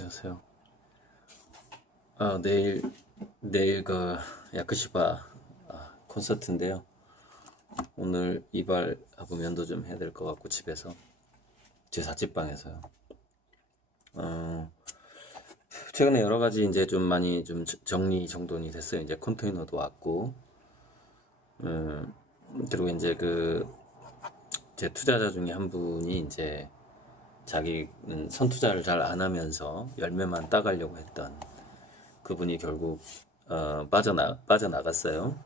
안녕하세요. 내일 그 야크시바 콘서트인데요. 오늘 이발하고 면도 좀 해야 될 것 같고 집에서 제 자취방에서요. 어, 최근에 여러 가지 이제 좀 많이 좀 정리 정돈이 됐어요. 이제 컨테이너도 왔고, 음, 그리고 이제 그 제 투자자 중에 한 분이 이제 자기는 선투자를 잘 안 하면서 열매만 따가려고 했던 그분이 결국 빠져나갔어요.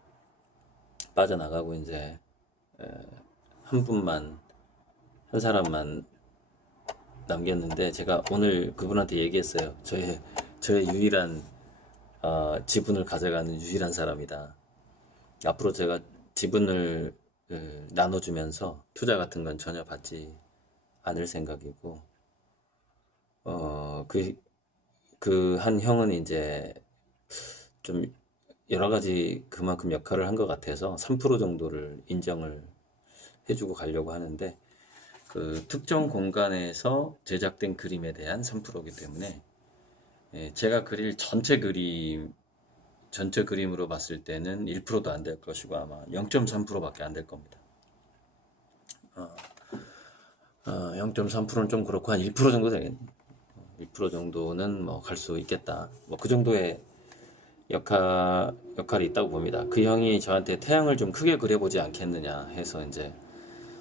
빠져나가고 이제 한 분만 한 사람만 남겼는데 제가 오늘 그분한테 얘기했어요. 저의 유일한 지분을 가져가는 유일한 사람이다. 앞으로 제가 지분을 나눠주면서 투자 같은 건 전혀 받지 않을 생각이고 그 한 형은 이제 좀 여러 가지 그만큼 역할을 한 것 같아서 3% 정도를 인정을 해주고 가려고 하는데 그 특정 공간에서 제작된 그림에 대한 3%이기 때문에 제가 그릴 전체 그림으로 봤을 때는 1%도 안 될 것이고 아마 0.3%밖에 안 될 겁니다. 0.3%는 좀 그렇고 한 1% 정도 되겠네. 1% 정도는 뭐 갈 수 있겠다. 뭐 그 정도의 역할이 있다고 봅니다. 그 형이 저한테 태양을 좀 크게 그려보지 않겠느냐 해서 이제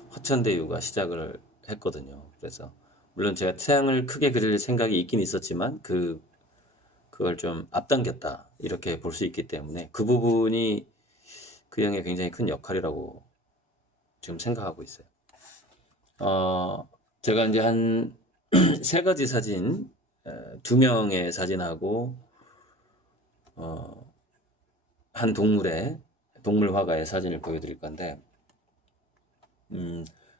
화천대유가 시작을 했거든요. 그래서 물론 제가 태양을 크게 그릴 생각이 있긴 있었지만 그걸 좀 앞당겼다 이렇게 볼 수 있기 때문에 그 부분이 그 형의 굉장히 큰 역할이라고 지금 생각하고 있어요. 제가 이제 한 세 가지 사진, 두 명의 사진하고 한 동물 화가의 사진을 보여드릴 건데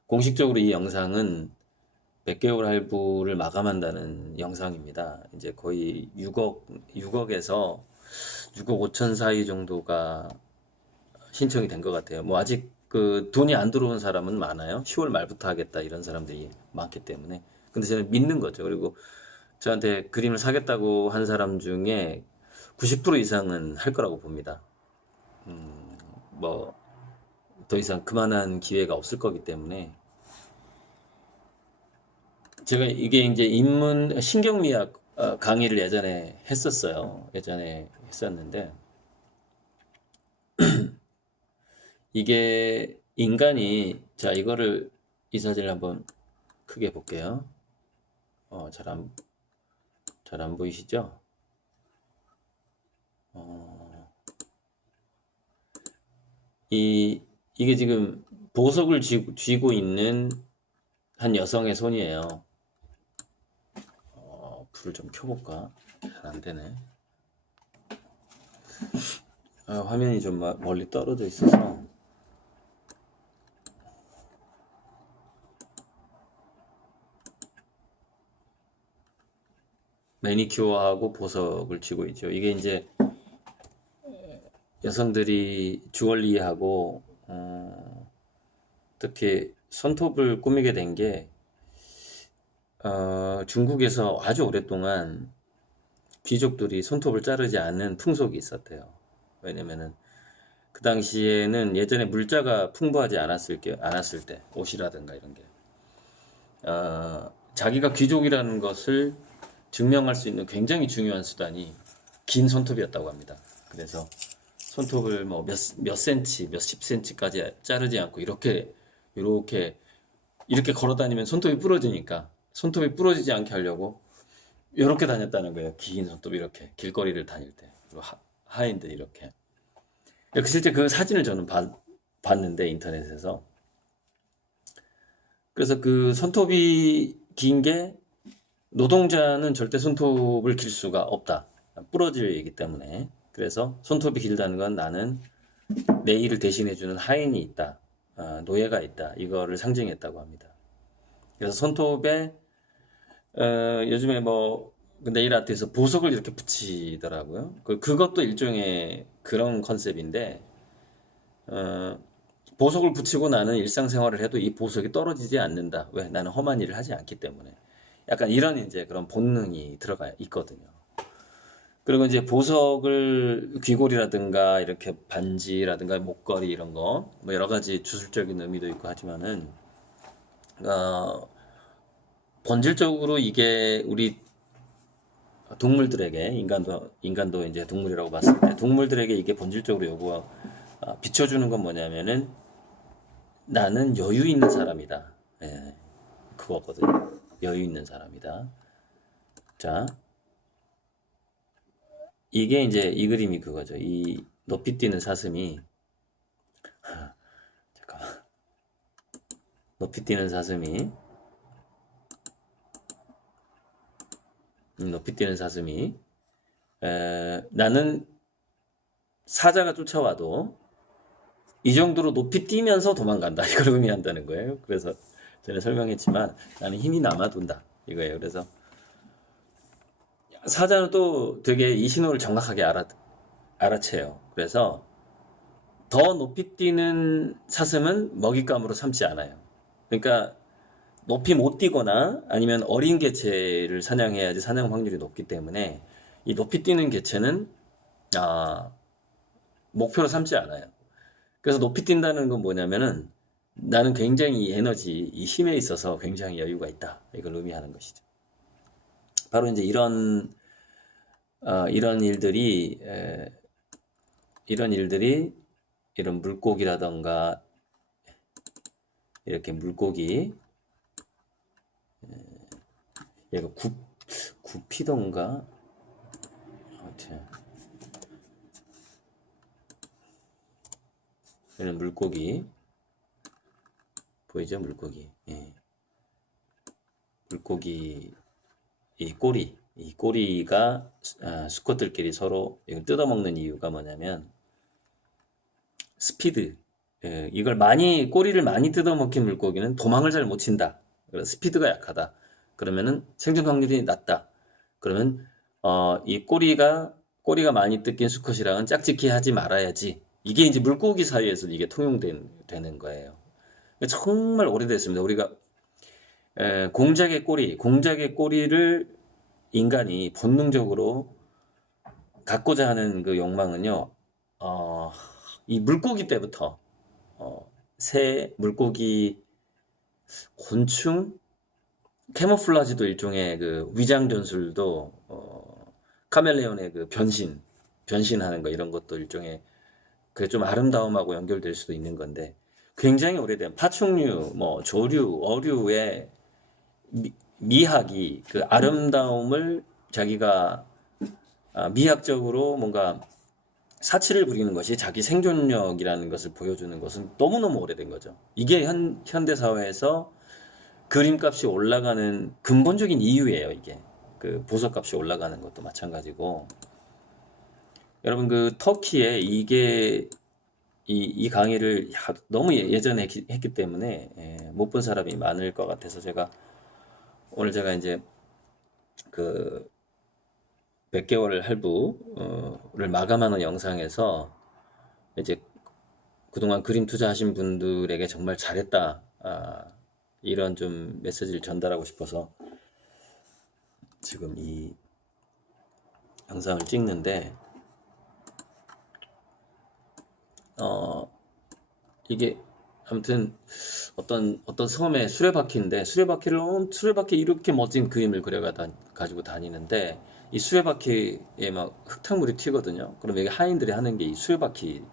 공식적으로 이 영상은 100개월 할부를 마감한다는 영상입니다. 이제 거의 6억에서 6억 5천 사이 정도가 신청이 된 것 같아요. 뭐 아직 그 돈이 안 들어온 사람은 많아요. 10월 말부터 하겠다 이런 사람들이 많기 때문에. 근데 저는 믿는 거죠. 그리고 저한테 그림을 사겠다고 한 사람 중에 90% 이상은 할 거라고 봅니다. 뭐 더 이상 그만한 기회가 없을 거기 때문에 제가 이게 이제 신경미학 강의를 예전에 했었어요. 예전에 했었는데 이게 인간이 자 이거를 이 사진을 한번 크게 볼게요. 잘 안 보이시죠? 이게 지금 보석을 쥐고 있는 한 여성의 손이에요. 불을 좀 켜볼까? 잘 안 되네. 화면이 좀 멀리 떨어져 있어서. 매니큐어하고 보석을 쥐고 있죠. 이게 이제 여성들이 주얼리하고 특히 손톱을 꾸미게 된 게 중국에서 아주 오랫동안 귀족들이 손톱을 자르지 않는 풍속이 있었대요. 왜냐면은 그 당시에는 예전에 물자가 풍부하지 않았을 때 옷이라든가 이런 게 자기가 귀족이라는 것을 증명할 수 있는 굉장히 중요한 수단이 긴 손톱이었다고 합니다. 그래서 손톱을 뭐 몇 센치, 몇십 센치까지 자르지 않고 이렇게 걸어 다니면 손톱이 부러지니까 손톱이 부러지지 않게 하려고 이렇게 다녔다는 거예요. 긴 손톱 이렇게 길거리를 다닐 때 그리고 하인들 이렇게. 실제 그 사진을 저는 봤는데 인터넷에서 그래서 그 손톱이 긴 게 노동자는 절대 손톱을 길 수가 없다. 부러지기 때문에. 그래서 손톱이 길다는 건 나는 내 일을 대신해주는 하인이 있다. 노예가 있다. 이거를 상징했다고 합니다. 그래서 손톱에 요즘에 뭐 네일 아트에서 보석을 이렇게 붙이더라고요. 그것도 일종의 그런 컨셉인데 보석을 붙이고 나는 일상생활을 해도 이 보석이 떨어지지 않는다. 왜? 나는 험한 일을 하지 않기 때문에. 약간 이런 이제 그런 본능이 들어가 있거든요. 그리고 이제 보석을 귀걸이라든가 이렇게 반지라든가 목걸이 이런 거 뭐 여러 가지 주술적인 의미도 있고 하지만은 어, 본질적으로 이게 우리 동물들에게 인간도 이제 동물이라고 봤을 때 동물들에게 이게 본질적으로 요구가 비춰주는 건 뭐냐면은 나는 여유 있는 사람이다. 예, 그거거든요. 여유 있는 사람이다. 자, 이게 이제 이 그림이 그거죠. 이 높이 뛰는 사슴이 잠깐만. 높이 뛰는 사슴이 높이 뛰는 사슴이 나는 사자가 쫓아와도 이 정도로 높이 뛰면서 도망간다. 이걸 의미한다는 거예요. 그래서 전에 설명했지만 나는 힘이 남아돈다. 이거예요. 그래서 사자는 또 되게 이 신호를 정확하게 알아채요. 그래서 더 높이 뛰는 사슴은 먹잇감으로 삼지 않아요. 그러니까 높이 못 뛰거나 아니면 어린 개체를 사냥해야지 사냥 확률이 높기 때문에 이 높이 뛰는 개체는 아, 목표로 삼지 않아요. 그래서 높이 뛴다는 건 뭐냐면은 나는 굉장히 이 에너지, 이 힘에 있어서 굉장히 여유가 있다. 이걸 의미하는 것이죠. 바로 이제 이런 일들이 이런 물고기라던가 이렇게 물고기 얘가 구피던가 아무튼 얘는 물고기 보이죠? 물고기. 예. 물고기 이 꼬리가 수컷들끼리 서로 이걸 뜯어먹는 이유가 뭐냐면 스피드. 예, 이걸 꼬리를 많이 뜯어먹힌 물고기는 도망을 잘 못 친다. 그래서 스피드가 약하다. 그러면은 생존 확률이 낮다. 그러면 이 꼬리가 많이 뜯긴 수컷이랑은 짝짓기 하지 말아야지. 이게 이제 물고기 사이에서 이게 통용되는 거예요. 정말 오래됐습니다. 우리가 공작의 꼬리를 인간이 본능적으로 갖고자 하는 그 욕망은요, 이 물고기 때부터, 새, 물고기, 곤충, 캐모플라지도 일종의 그 위장 전술도, 카멜레온의 그 변신하는 거 이런 것도 일종의 그게 좀 아름다움하고 연결될 수도 있는 건데, 굉장히 오래된 파충류, 뭐 조류, 어류의 미학이 그 아름다움을 자기가 미학적으로 뭔가 사치를 부리는 것이 자기 생존력이라는 것을 보여주는 것은 너무너무 오래된 거죠. 이게 현대 사회에서 그림값이 올라가는 근본적인 이유예요, 이게. 그 보석값이 올라가는 것도 마찬가지고. 여러분, 그 터키에 이 강의를 너무 예전에 했기 때문에 못 본 사람이 많을 것 같아서 오늘 제가 이제 그 몇 개월 할부를 마감하는 영상에서 이제 그동안 그림 투자하신 분들에게 정말 잘했다. 이런 좀 메시지를 전달하고 싶어서 지금 이 영상을 찍는데, 이게 아무튼 어떤 섬에 수레바퀴 이렇게 멋진 그림을 가지고 다니는데 이 수레바퀴에 막 흙탕물이 튀거든요. 그럼 여기 하인들이 하는 게 이 수레바퀴를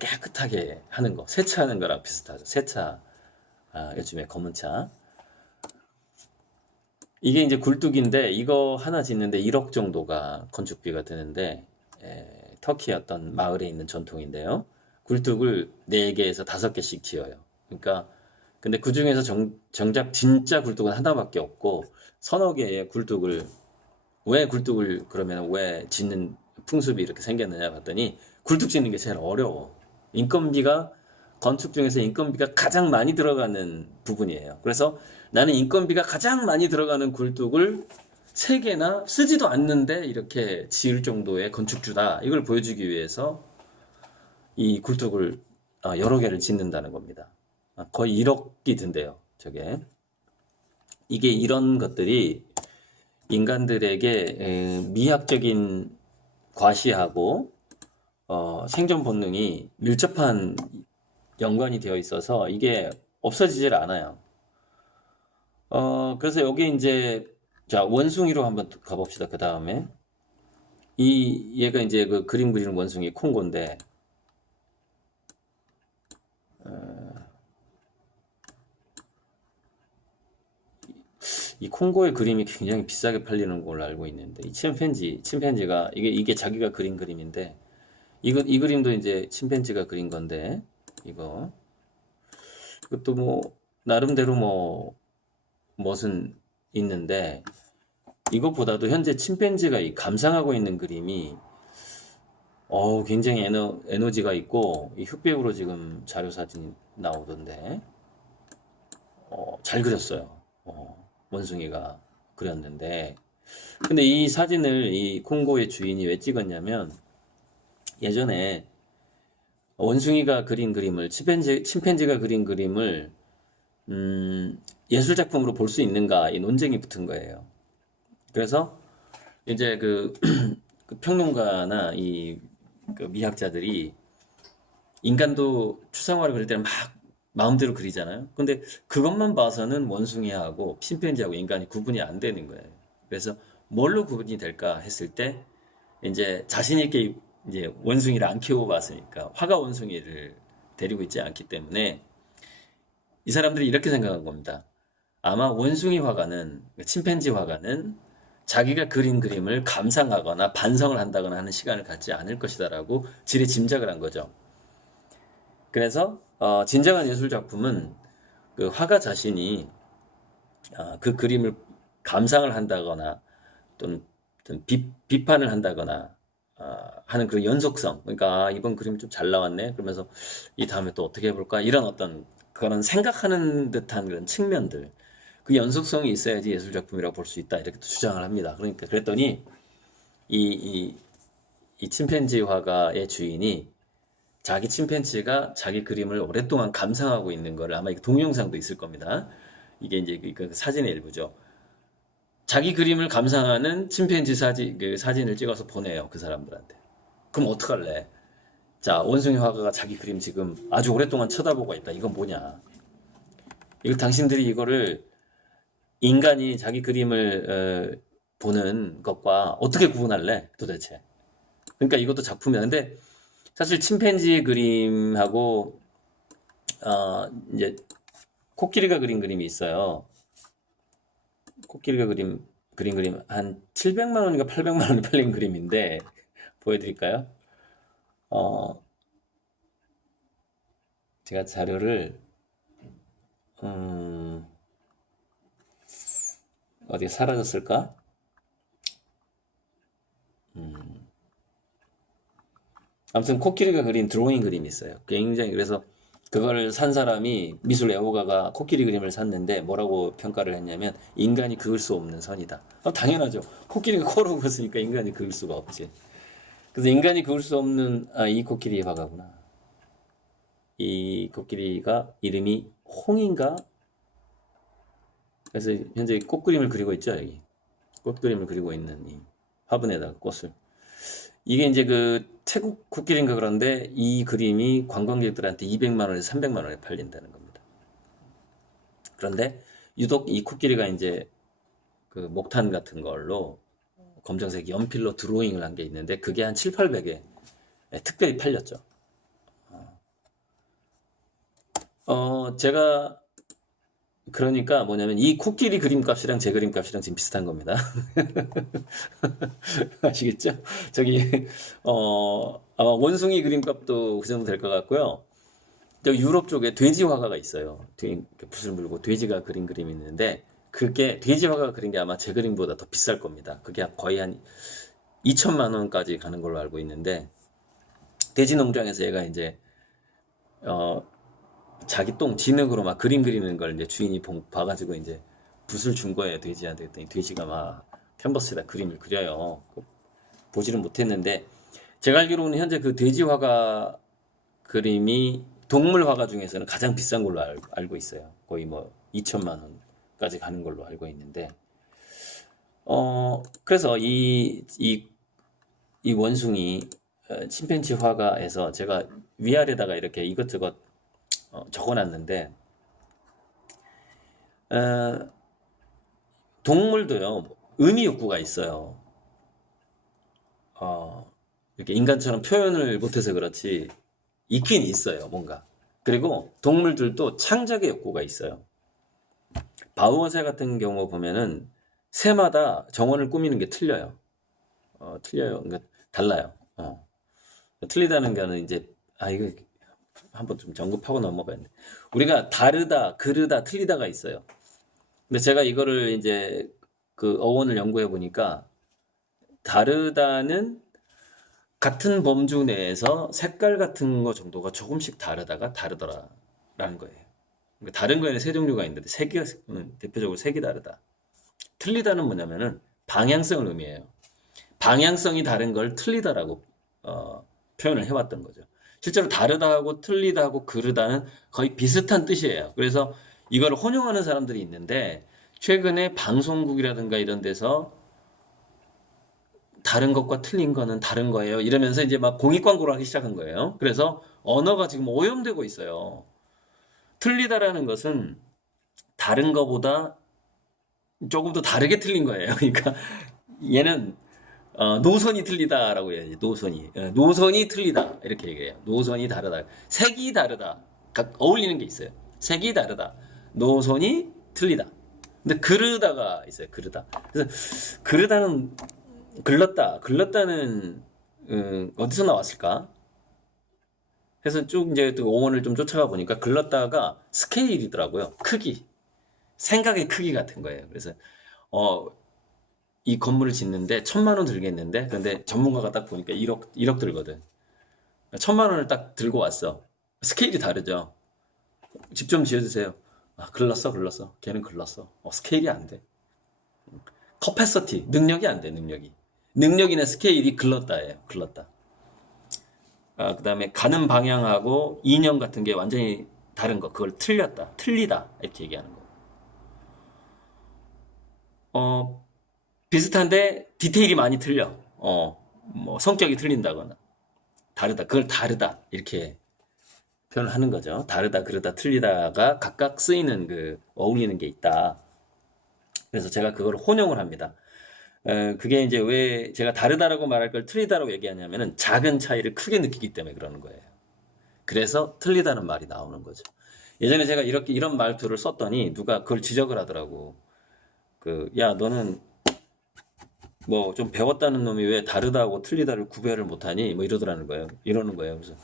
깨끗하게 하는 거, 세차하는 거랑 비슷하죠. 세차, 요즘에 검은 차. 이게 이제 굴뚝인데 이거 하나 짓는데 1억 정도가 건축비가 드는데 터키 어떤 마을에 있는 전통인데요. 굴뚝을 4개에서 5개씩 지어요. 그러니까 근데 그 중에서 정작 진짜 굴뚝은 하나밖에 없고 서너 개의 굴뚝을 그러면 왜 짓는 풍습이 이렇게 생겼느냐 봤더니 굴뚝 짓는 게 제일 어려워. 건축 중에서 인건비가 가장 많이 들어가는 부분이에요. 그래서 나는 인건비가 가장 많이 들어가는 굴뚝을 3개나 쓰지도 않는데 이렇게 지을 정도의 건축주다. 이걸 보여주기 위해서 이 굴뚝을 여러 개를 짓는다는 겁니다. 거의 1억이 든대요. 저게. 이게 이런 것들이 인간들에게 미학적인 과시하고 생존 본능이 밀접한 연관이 되어 있어서 이게 없어지질 않아요. 그래서 여기 이제 자 원숭이로 한번 가봅시다. 그 다음에 얘가 이제 그 그림 그리는 원숭이 콩고인데 이 콩고의 그림이 굉장히 비싸게 팔리는 걸로 알고 있는데 이 침팬지가 이게 자기가 그린 그림인데 이 그림도 이제 침팬지가 그린 건데 이것도 뭐 나름대로 뭐 멋은 있는데 이것보다도 현재 침팬지가 이 감상하고 있는 그림이 굉장히 에너지가 있고 이 흑백으로 지금 자료 사진이 나오던데 잘 그렸어요. 원숭이가 그렸는데 근데 이 사진을 이 콩고의 주인이 왜 찍었냐면 예전에 원숭이가 그린 그림을 침팬지가 그린 그림을 예술 작품으로 볼 수 있는가 이 논쟁이 붙은 거예요. 그래서 이제 그 평론가나 그 미학자들이 인간도 추상화를 그릴 때는 막 마음대로 그리잖아요. 근데 그것만 봐서는 원숭이하고 침팬지하고 인간이 구분이 안 되는 거예요. 그래서 뭘로 구분이 될까 했을 때 이제 자신 있게 이제 원숭이를 안 키워봤으니까 화가 원숭이를 데리고 있지 않기 때문에 이 사람들이 이렇게 생각한 겁니다. 아마 원숭이 화가는 침팬지 화가는 자기가 그린 그림을 감상하거나 반성을 한다거나 하는 시간을 갖지 않을 것이다라고 지레 짐작을 한 거죠. 그래서 진정한 예술 작품은 그 화가 자신이 그 그림을 감상을 한다거나 또는 비판을 한다거나 하는 그런 연속성. 그러니까 이번 그림 좀 잘 나왔네. 그러면서 이 다음에 또 어떻게 해볼까? 이런 어떤 그런 생각하는 듯한 그런 측면들. 그 연속성이 있어야지 예술 작품이라고 볼 수 있다. 이렇게 주장을 합니다. 그러니까 그랬더니 이 침팬지 화가의 주인이 자기 침팬지가 자기 그림을 오랫동안 감상하고 있는 거를 아마 동영상도 있을 겁니다. 이게 이제 그 사진의 일부죠. 자기 그림을 감상하는 침팬지 사진을 찍어서 보내요. 그 사람들한테. 그럼 어떡할래? 자, 원숭이 화가가 자기 그림 지금 아주 오랫동안 쳐다보고 있다. 이건 뭐냐? 이거 당신들이 이거를 인간이 자기 그림을 보는 것과 어떻게 구분할래? 도대체. 그러니까 이것도 작품이야. 근데 사실 침팬지 그림하고 이제 코끼리가 그린 그림이 있어요. 코끼리가 그린 그림 한 700만 원인가 800만 원이 팔린 그림인데 보여드릴까요? 제가 자료를 어디에 사라졌을까? 아무튼 코끼리가 그린 드로잉 그림이 있어요. 굉장히 그래서 그걸 산 사람이 미술 애호가가 코끼리 그림을 샀는데 뭐라고 평가를 했냐면 인간이 그을 수 없는 선이다. 당연하죠. 코끼리가 코로 그었으니까 인간이 그을 수가 없지. 그래서 인간이 그을 수 없는 이 코끼리 화가구나. 이 코끼리가 이름이 홍인가? 그래서 현재 꽃 그림을 그리고 있죠. 여기 꽃 그림을 그리고 있는 이 화분에다가 꽃을. 이게 이제 그 태국 코끼리인가 그런데 이 그림이 관광객들한테 200만 원에서 300만 원에 팔린다는 겁니다. 그런데 유독 이 코끼리가 이제 그 목탄 같은 걸로 검정색 연필로 드로잉을 한 게 있는데 그게 한 7, 800에 특별히 팔렸죠. 제가 그러니까 뭐냐면 이 코끼리 그림값이랑 제 그림값이랑 지금 비슷한 겁니다. 아시겠죠? 저기 아마 원숭이 그림값도 그 정도 될 것 같고요. 저 유럽 쪽에 돼지 화가가 있어요. 붓을 물고 돼지가 그린 그림이 있는데 그게 돼지 화가가 그린 게 아마 제 그림보다 더 비쌀 겁니다. 그게 거의 한 2천만 원까지 가는 걸로 알고 있는데 돼지 농장에서 얘가 이제 자기 똥 진흙으로 막 그림 그리는 걸 이제 주인이 봐가지고 이제 붓을 준 거예요. 돼지한테. 그랬더니 돼지가 막 캔버스에다 그림을 그려요. 보지는 못했는데 제가 알기로는 현재 그 돼지 화가 그림이 동물 화가 중에서는 가장 비싼 걸로 알고 있어요. 거의 뭐 2천만 원 정도까지 가는 걸로 알고 있는데, 그래서 이 원숭이 침팬지 화가에서 제가 위아래다가 이렇게 이것저것 적어놨는데, 어, 동물도요, 의미 욕구가 있어요. 이렇게 인간처럼 표현을 못해서 그렇지, 있긴 있어요, 뭔가. 그리고 동물들도 창작의 욕구가 있어요. 바우어새 같은 경우 보면은 새마다 정원을 꾸미는 게 틀려요. 틀려요. 그러니까 달라요. 틀리다는 거는 이제, 이거 한번 좀 언급하고 넘어가야 돼. 우리가 다르다, 그르다, 틀리다가 있어요. 근데 제가 이거를 이제 그 어원을 연구해 보니까 다르다는 같은 범주 내에서 색깔 같은 거 정도가 조금씩 다르다가 다르더라라는 거예요. 그러니까 다른 거에는 세 종류가 있는데 대표적으로 색이 다르다. 틀리다는 뭐냐면은 방향성을 의미해요. 방향성이 다른 걸 틀리다라고 표현을 해왔던 거죠. 실제로 다르다하고 틀리다하고 그르다는 거의 비슷한 뜻이에요. 그래서 이걸 혼용하는 사람들이 있는데 최근에 방송국이라든가 이런 데서 다른 것과 틀린 거는 다른 거예요. 이러면서 이제 막 공익 광고를 하기 시작한 거예요. 그래서 언어가 지금 오염되고 있어요. 틀리다라는 것은 다른 거보다 조금 더 다르게 틀린 거예요. 그러니까 얘는 노선이 틀리다라고 해야지. 노선이 틀리다 이렇게 얘기해요. 노선이 다르다. 색이 다르다. 어울리는 게 있어요. 색이 다르다. 노선이 틀리다. 근데 그르다가 있어요. 그르다. 그래서 그르다는 글렀다는 어디서 나왔을까? 해서 쭉 이제 또 어원을 좀 쫓아가 보니까 글렀다가 스케일이더라고요. 크기, 생각의 크기 같은 거예요. 그래서 이 건물을 짓는데 1,000만 원 들겠는데, 근데 전문가가 딱 보니까 1억 들거든. 1,000만 원을 딱 들고 왔어. 스케일이 다르죠. 집 좀 지어주세요. 글렀어. 걔는 글렀어. 스케일이 안 돼. 커패서티, 능력이 안 돼, 능력이나 스케일이 글렀다예요. 글렀다. 그 다음에 가는 방향하고 이념 같은 게 완전히 다른 거. 그걸 틀리다. 이렇게 얘기하는 거. 비슷한데 디테일이 많이 틀려. 뭐 성격이 틀린다거나 다르다. 그걸 다르다. 이렇게 표현을 하는 거죠. 다르다, 그러다, 틀리다가 각각 쓰이는 어울리는 게 있다. 그래서 제가 그걸 혼용을 합니다. 그게 이제 왜 제가 다르다라고 말할 걸 틀리다라고 얘기하냐면은 작은 차이를 크게 느끼기 때문에 그러는 거예요. 그래서 틀리다는 말이 나오는 거죠. 예전에 제가 이런 말투를 썼더니 누가 그걸 지적을 하더라고. 야, 너는 뭐 좀 배웠다는 놈이 왜 다르다고 틀리다를 구별을 못하니? 뭐 이러는 거예요. 그래서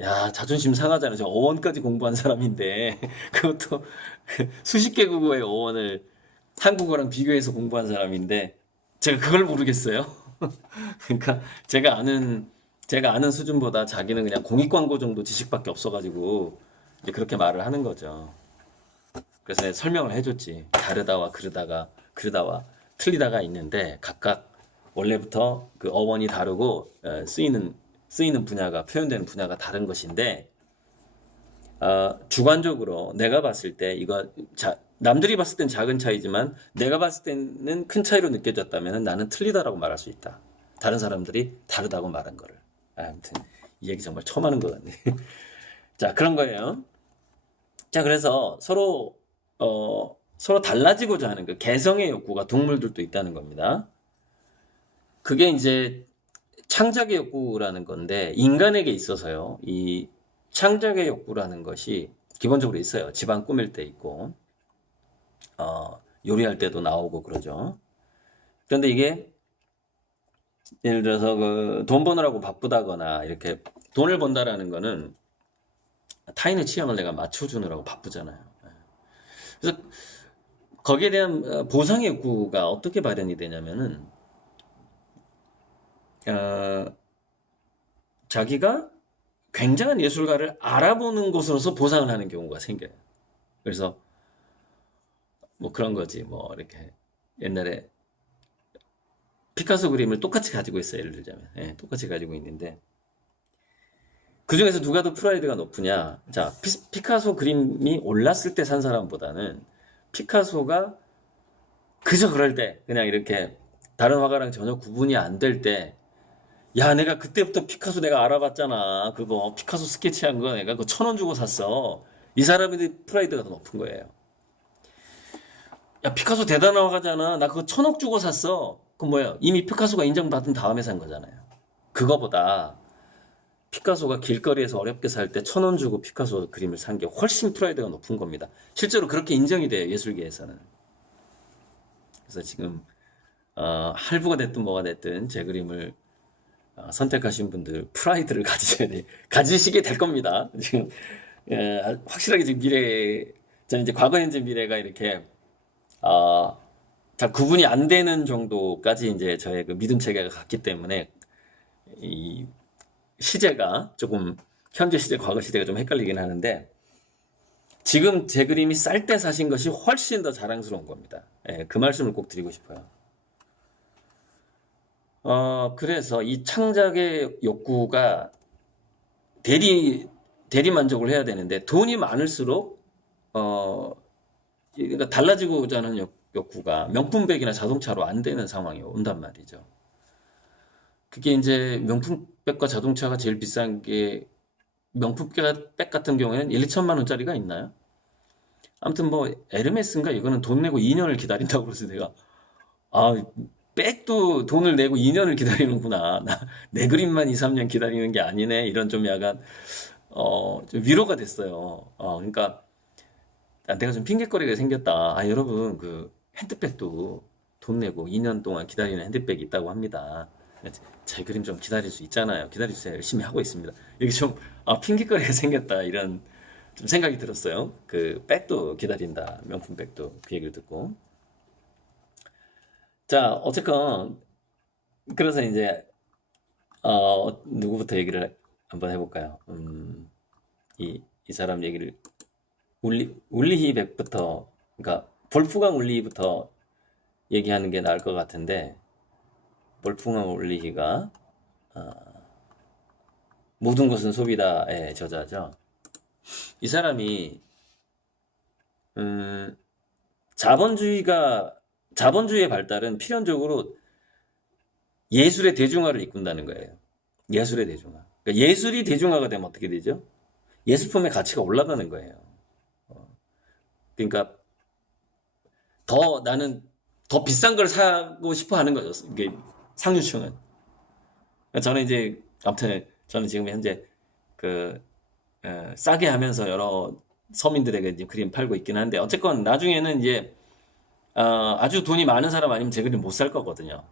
야, 자존심 상하잖아요. 저 어원까지 공부한 사람인데 그것도 수십 개 국어의 어원을 한국어랑 비교해서 공부한 사람인데 제가 그걸 모르겠어요. 그러니까 제가 아는 수준보다 자기는 그냥 공익 광고 정도 지식밖에 없어가지고 이제 그렇게 말을 하는 거죠. 그래서 내가 설명을 해줬지. 다르다와 그르다와 틀리다가 있는데 각각 원래부터 그 어원이 다르고 쓰이는 분야가 표현되는 분야가 다른 것인데 주관적으로 내가 봤을 때 남들이 봤을 땐 작은 차이지만 내가 봤을 때는 큰 차이로 느껴졌다면 나는 틀리다라고 말할 수 있다. 다른 사람들이 다르다고 말한 거를. 아무튼 이 얘기 정말 처음 하는 것 같네. 자, 그런 거예요. 자, 그래서 서로 달라지고자 하는 그 개성의 욕구가 동물들도 있다는 겁니다. 그게 이제 창작의 욕구라는 건데 인간에게 있어서요. 이 창작의 욕구라는 것이 기본적으로 있어요. 집안 꾸밀 때 있고 요리할 때도 나오고 그러죠. 그런데 이게 예를 들어서 돈 버느라고 바쁘다거나 이렇게 돈을 번다라는 거는 타인의 취향을 내가 맞춰주느라고 바쁘잖아요. 그래서 거기에 대한 보상의 욕구가 어떻게 발현이 되냐면은 자기가 굉장한 예술가를 알아보는 곳으로서 보상을 하는 경우가 생겨요. 그래서 뭐 그런 거지. 뭐 이렇게 옛날에 피카소 그림을 똑같이 가지고 있어요. 예를 들자면 똑같이 가지고 있는데 그 중에서 누가 더 프라이드가 높으냐? 자, 피카소 그림이 올랐을 때 산 사람보다는 피카소가 그저 그럴 때 그냥 이렇게 다른 화가랑 전혀 구분이 안 될 때, 야, 내가 그때부터 피카소 내가 알아봤잖아. 그거 피카소 스케치한 거 내가 그 1,000원 주고 샀어. 이 사람의 프라이드가 더 높은 거예요. 야, 피카소 대단한 화가잖아. 나 그거 1,000억 주고 샀어. 그럼 뭐야? 이미 피카소가 인정받은 다음에 산 거잖아요. 그거보다 피카소가 길거리에서 어렵게 살 때 1,000원 주고 피카소 그림을 산 게 훨씬 프라이드가 높은 겁니다. 실제로 그렇게 인정이 돼요, 예술계에서는. 그래서 지금 할부가 됐든 뭐가 됐든 제 그림을 선택하신 분들 프라이드를 가지셔야 돼, 가지시게 될 겁니다. 지금 확실하게 지금 저는 이제 과거, 현재, 미래가 이렇게 어, 잘 구분이 안 되는 정도까지 이제 저의 그 믿음 체계가 갔기 때문에 이 시제가 조금 현재 시제, 과거 시제가 좀 헷갈리긴 하는데, 지금 제 그림이 쌀 때 사신 것이 훨씬 더 자랑스러운 겁니다. 예, 그 말씀을 꼭 드리고 싶어요. 그래서 이 창작의 욕구가 대리 만족을 해야 되는데, 돈이 많을수록 어, 그러니까 달라지고자 하는 욕구가 명품백이나 자동차로 안 되는 상황이 온단 말이죠. 그게 이제 명품백과 자동차가 제일 비싼 게, 명품백 같은 경우에는 1, 2천만 원짜리가 있나요? 아무튼 뭐 에르메스인가 이거는 돈 내고 2년을 기다린다고 그래서 내가, 아, 백도 돈을 내고 2년을 기다리는구나. 내 그림만 2, 3년 기다리는 게 아니네. 이런 좀 약간 좀 위로가 됐어요. 그러니까 내가 좀 핑계거리가 생겼다. 아, 여러분, 그 핸드백도 돈 내고 2년 동안 기다리는 핸드백이 있다고 합니다. 제 그림 좀 기다릴 수 있잖아요. 기다려주세요. 열심히 하고 있습니다. 이게 좀 핑계거리가 생겼다, 이런 좀 생각이 들었어요. 그 백도 기다린다, 명품백도, 그 얘기를 듣고. 자, 어쨌건 그래서 이제 누구부터 얘기를 한번 해볼까요? 이 사람 얘기를, 울리히 백부터, 그러니까 볼프강 울리히부터 얘기하는 게 나을 것 같은데, 볼프강 울리히가 모든 것은 소비다의 저자죠. 이 사람이 음, 자본주의의 발달은 필연적으로 예술의 대중화를 이끈다는 거예요. 예술의 대중화. 그러니까 예술이 대중화가 되면 어떻게 되죠? 예술품의 가치가 올라가는 거예요. 그러니까 나는 더 비싼 걸 사고 싶어 하는 거죠, 이게 상류층은. 그러니까 저는 이제 아무튼 저는 지금 현재 그 싸게 하면서 여러 서민들에게 이제 그림 팔고 있긴 한데, 어쨌건 나중에는 이제 아주 돈이 많은 사람 아니면 제 그림 못 살 거거든요.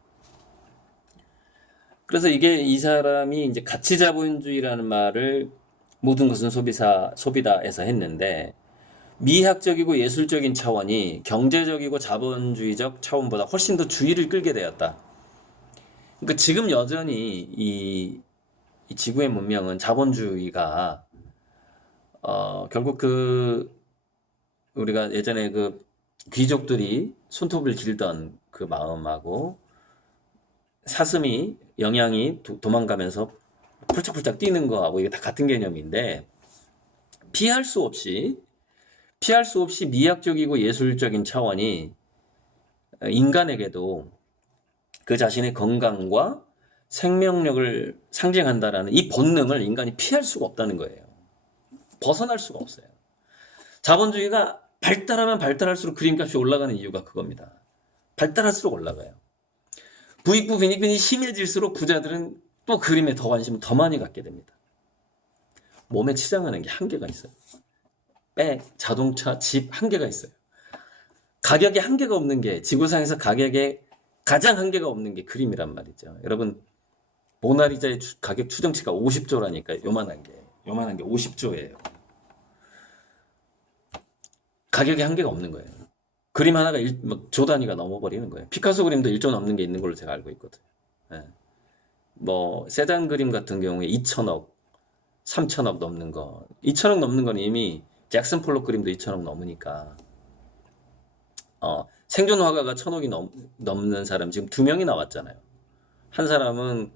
그래서 이 사람이 이제 가치 자본주의라는 말을 모든 것은 소비다에서 했는데, 미학적이고 예술적인 차원이 경제적이고 자본주의적 차원보다 훨씬 더 주의를 끌게 되었다. 그러니까 지금 여전히 이 지구의 문명은 자본주의가 결국 우리가 예전에 그 귀족들이 손톱을 길던 그 마음하고 사슴이 영양이 도망가면서 펄쩍펄쩍 뛰는 거하고 이게 다 같은 개념인데, 피할 수 없이 미학적이고 예술적인 차원이 인간에게도 그 자신의 건강과 생명력을 상징한다라는 이 본능을 인간이 피할 수가 없다는 거예요. 벗어날 수가 없어요. 자본주의가 발달하면 발달할수록 그림값이 올라가는 이유가 그겁니다. 발달할수록 올라가요. 부익부 빈익빈이 심해질수록 부자들은 또 그림에 더 관심을 더 많이 갖게 됩니다. 몸에 치장하는 게 한계가 있어요. 백, 자동차, 집, 한계가 있어요. 가격에 한계가 없는 게, 지구상에서 가격에 가장 한계가 없는 게 그림이란 말이죠. 여러분, 모나리자의 가격 추정치가 50조라니까. 요만한 게 50조예요. 가격에 한계가 없는 거예요. 그림 하나가 조 단위가 넘어버리는 거예요. 피카소 그림도 1조 넘는 게 있는 걸로 제가 알고 있거든요. 네. 뭐 세잔 그림 같은 경우에 2천억, 3천억 넘는 거, 2천억 넘는 건 이미 잭슨 폴록 그림도 2천억 넘으니까. 생존 화가가 1,000억이 넘는 사람 지금 2명이 나왔잖아요. 한 사람은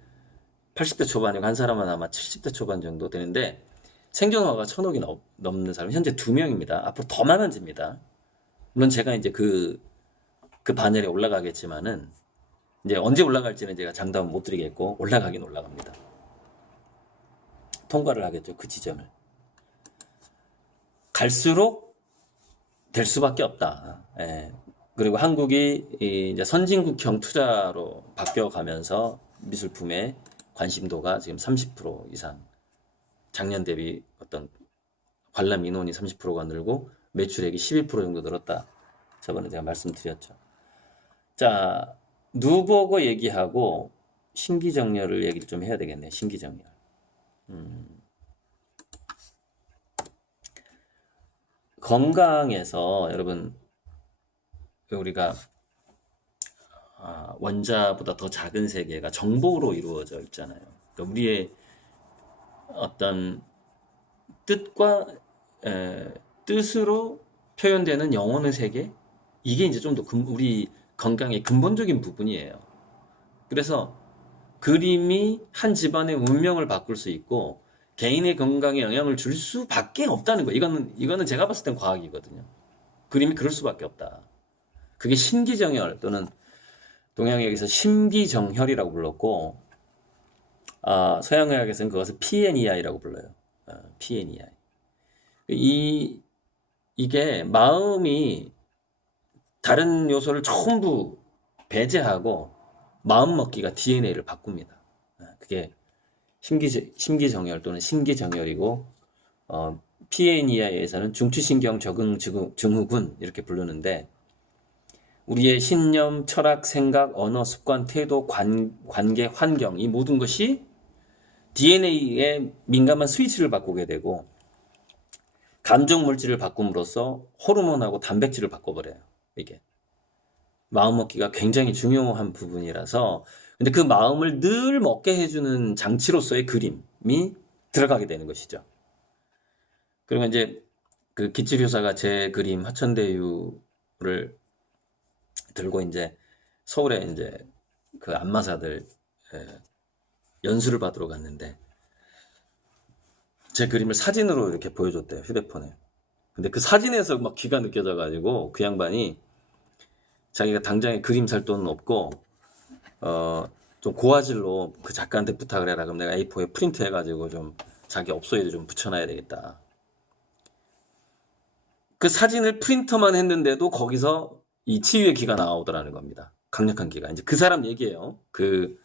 80대 초반이고 한 사람은 아마 70대 초반 정도 되는데, 생존 화가가 1,000억이 넘는 사람 현재 2명입니다. 앞으로 더 많아집니다. 물론 제가 이제 그 반열에 올라가겠지만은 이제 언제 올라갈지는 제가 장담은 못 드리겠고 올라가긴 올라갑니다. 통과를 하겠죠. 그 지점을. 갈수록 될 수밖에 없다. 예. 그리고 한국이 이제 선진국형 투자로 바뀌어가면서 미술품의 관심도가 지금 30% 이상, 작년 대비 어떤 관람 인원이 30%가 늘고 매출액이 12% 정도 늘었다. 저번에 제가 말씀드렸죠. 자, 누보고 얘기하고 신기정렬을 얘기를 좀 해야 되겠네. 신기정렬. 건강에서 여러분 우리가 원자보다 더 작은 세계가 정보로 이루어져 있잖아요. 그러니까 우리의 어떤 뜻으로 표현되는 영혼의 세계, 이게 이제 좀 더 우리 건강의 근본적인 부분이에요. 그래서 그림이 한 집안의 운명을 바꿀 수 있고 개인의 건강에 영향을 줄 수밖에 없다는 거예요. 이거는 제가 봤을 땐 과학이거든요. 그림이 그럴 수밖에 없다. 그게 신기정혈 또는 동양의학에서 심기정혈이라고 불렀고, 서양의학에서는 그것을 PNEI라고 불러요. PNEI. 이게 마음이 다른 요소를 전부 배제하고 마음 먹기가 DNA를 바꿉니다. 그게 심기정혈 또는 신기정혈이고, PNEI에서는 중추신경 적응 증후군 이렇게 부르는데, 우리의 신념, 철학, 생각, 언어, 습관, 태도, 관계, 환경, 이 모든 것이 DNA에 민감한 스위치를 바꾸게 되고 감정 물질을 바꿈으로써 호르몬하고 단백질을 바꿔버려요. 이게 마음먹기가 굉장히 중요한 부분이라서, 근데 그 마음을 늘 먹게 해주는 장치로서의 그림이 들어가게 되는 것이죠. 그리고 이제 그 기칠효사가 제 그림 화천대유를 들고 이제 서울에 이제 그 안마사들 연수를 받으러 갔는데 제 그림을 사진으로 이렇게 보여줬대요, 휴대폰에. 근데 그 사진에서 막 귀가 느껴져가지고 그 양반이 자기가 당장에 그림 살 돈은 없고 좀 고화질로 그 작가한테 부탁을 해라. 그럼 내가 A4에 프린트 해가지고 좀 자기 업소에도 좀 붙여놔야 되겠다. 그 사진을 프린터만 했는데도 거기서 이 치유의 기가 나오더라는 겁니다. 강력한 기가. 이제 그 사람 얘기예요. 그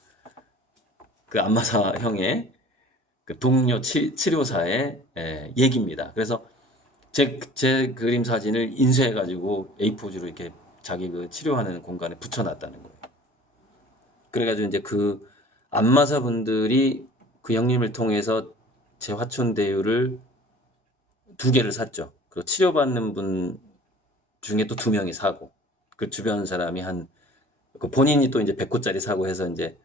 안마사 형의 그 동료 치료사의 얘기입니다. 그래서 제 그림 사진을 인쇄해가지고 A4지로 이렇게 자기 그 치료하는 공간에 붙여놨다는 거예요. 그래가지고 이제 그 안마사 분들이 그 형님을 통해서 제 화천대유를 2개를 샀죠. 그리고 치료받는 분 중에 또 2명이 사고, 그 주변 사람이 그 본인이 또 이제 100호짜리 사고 해서 이제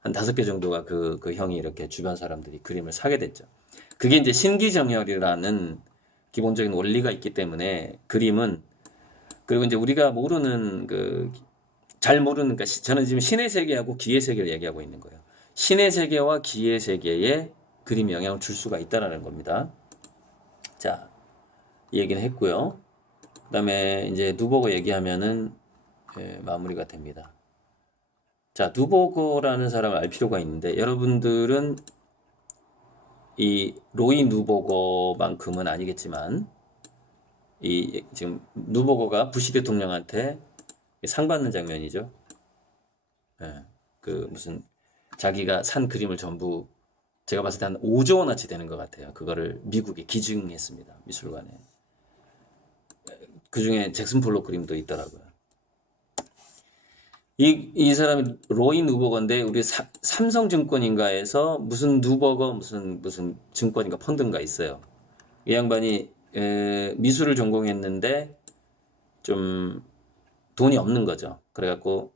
한 5개 정도가 그 형이 이렇게 주변 사람들이 그림을 사게 됐죠. 그게 이제 신기정혈이라는 기본적인 원리가 있기 때문에 그림은, 그리고 이제 우리가 모르는 잘 모르는, 그러니까 저는 지금 신의 세계하고 기의 세계를 얘기하고 있는 거예요. 신의 세계와 기의 세계에 그림이 영향을 줄 수가 있다라는 겁니다. 자, 이 얘기는 했고요. 그 다음에 이제 누보고 얘기하면은 마무리가 됩니다. 자, 누보고라는 사람을 알 필요가 있는데, 여러분들은 이 로이 누보고만큼은 아니겠지만, 지금 누보고가 부시 대통령한테 상 받는 장면이죠. 무슨 자기가 산 그림을 전부, 제가 봤을 때 한 5조 원어치 되는 것 같아요. 그거를 미국에 기증했습니다. 미술관에. 그 중에 잭슨 폴록 그림도 있더라고요. 이 사람이 로이 누버거인데, 우리 삼성증권인가에서 무슨 누버거 무슨 증권인가 펀드인가 있어요. 이 양반이 미술을 전공했는데 좀 돈이 없는 거죠. 그래갖고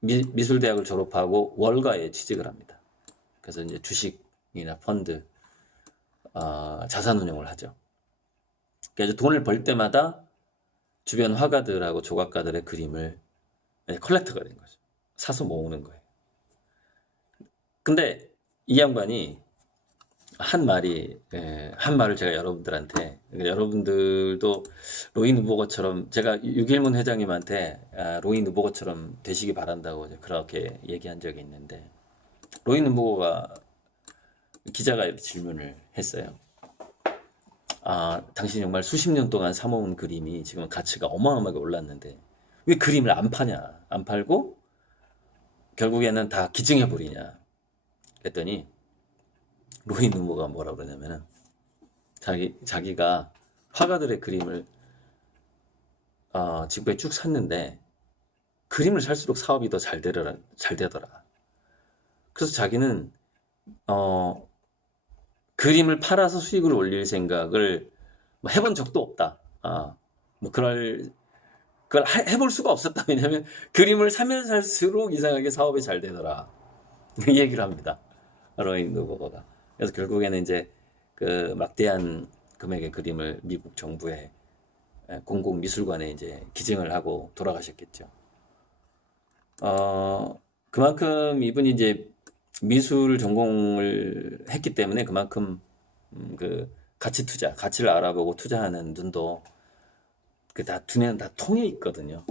미술대학을 졸업하고 월가에 취직을 합니다. 그래서 이제 주식이나 펀드, 자산운용을 하죠. 그래서 돈을 벌 때마다 주변 화가들하고 조각가들의 그림을 컬렉터가 된 거죠. 사서 모으는 거예요. 근데 이 양반이 한 말이, 한 말을 제가 여러분들한테, 그러니까 여러분들도 로이 누보거처럼, 제가 유길문 회장님한테 로이 누보거처럼 되시기 바란다고 이제 그렇게 얘기한 적이 있는데, 로이 누보거가 기자가 이렇게 질문을 했어요. 당신이 정말 수십 년 동안 사모은 그림이 지금 가치가 어마어마하게 올랐는데, 왜 그림을 안 파냐? 안 팔고, 결국에는 다 기증해버리냐? 그랬더니, 로이 누보가 뭐라 그러냐면은, 자기가 화가들의 그림을 지구에 쭉 샀는데 그림을 살수록 사업이 더 잘 되더라. 그래서 자기는 어, 그림을 팔아서 수익을 올릴 생각을 뭐 해본 적도 없다. 뭐 그걸 해볼 수가 없었다. 왜냐면 그림을 사면 살수록 이상하게 사업이 잘 되더라. 이 얘기를 합니다. 로인 누버거가. 그래서 결국에는 이제 그 막대한 금액의 그림을 미국 정부에 공공미술관에 이제 기증을 하고 돌아가셨겠죠. 그만큼 이분이 이제 미술 전공을 했기 때문에 그만큼 그 가치를 알아보고 투자하는 눈도 두뇌는 다 통해 있거든요.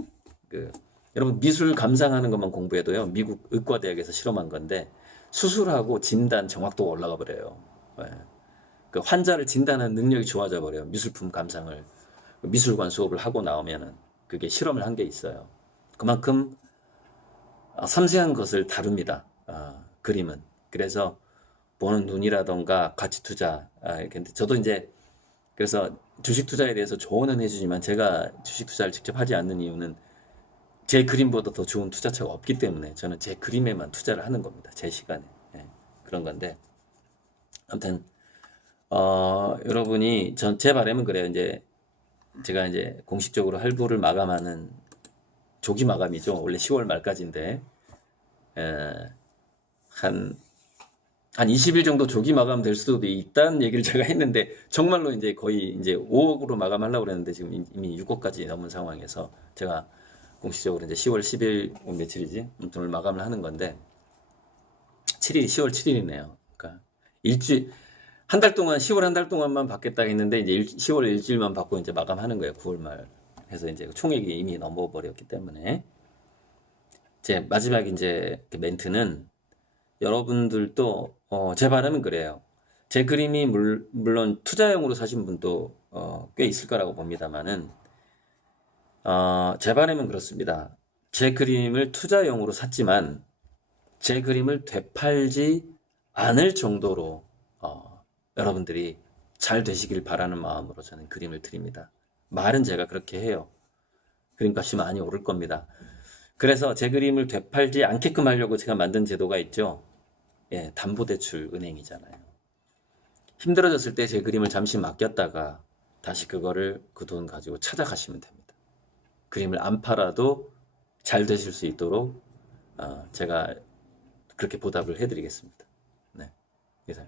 여러분 미술 감상하는 것만 공부해도요, 미국 의과대학에서 실험한 건데 수술하고 진단 정확도가 올라가 버려요. 예. 그 환자를 진단하는 능력이 좋아져 버려요. 미술품 감상을 미술관 수업을 하고 나오면은 그게 실험을 한 게 있어요. 그만큼 섬세한 것을 다룹니다. 그림은. 그래서 보는 눈이라던가 가치 투자 이렇게 저도 이제 그래서 주식 투자에 대해서 조언은 해주지만 제가 주식 투자를 직접 하지 않는 이유는 제 그림보다 더 좋은 투자처가 없기 때문에 저는 제 그림에만 투자를 하는 겁니다. 제 시간에. 예, 그런 건데 아무튼 여러분이 제 바람은 그래요. 이제 제가 이제 공식적으로 할부를 마감하는 조기 마감이죠. 원래 10월 말까지인데 한 20일 정도 조기 마감될 수도 있다는 얘기를 제가 했는데 정말로 이제 거의 이제 5억으로 마감하려고 그랬는데 지금 이미 6억까지 넘은 상황에서 제가 공식적으로 이제 10월 10일 며칠이지? 아무튼 오늘 마감을 하는 건데 10월 7일이네요. 그러니까 한 달 동안 10월 한 달 동안만 받겠다 했는데 이제 10월 일주일만 받고 이제 마감하는 거예요. 9월 말 해서 이제 총액이 이미 넘어버렸기 때문에 제 마지막 이제 그 멘트는 여러분들도 제 바람은 그래요. 제 그림이 물론 투자용으로 사신 분도 꽤 있을 거라고 봅니다만은 제 바람은 그렇습니다. 제 그림을 투자용으로 샀지만 제 그림을 되팔지 않을 정도로 여러분들이 잘 되시길 바라는 마음으로 저는 그림을 드립니다. 말은 제가 그렇게 해요. 그림값이 많이 오를 겁니다. 그래서 제 그림을 되팔지 않게끔 하려고 제가 만든 제도가 있죠. 예, 담보대출 은행이잖아요. 힘들어졌을 때 제 그림을 잠시 맡겼다가 다시 그 돈 가지고 찾아가시면 됩니다. 그림을 안 팔아도 잘 되실 수 있도록 제가 그렇게 보답을 해드리겠습니다. 네, 이상.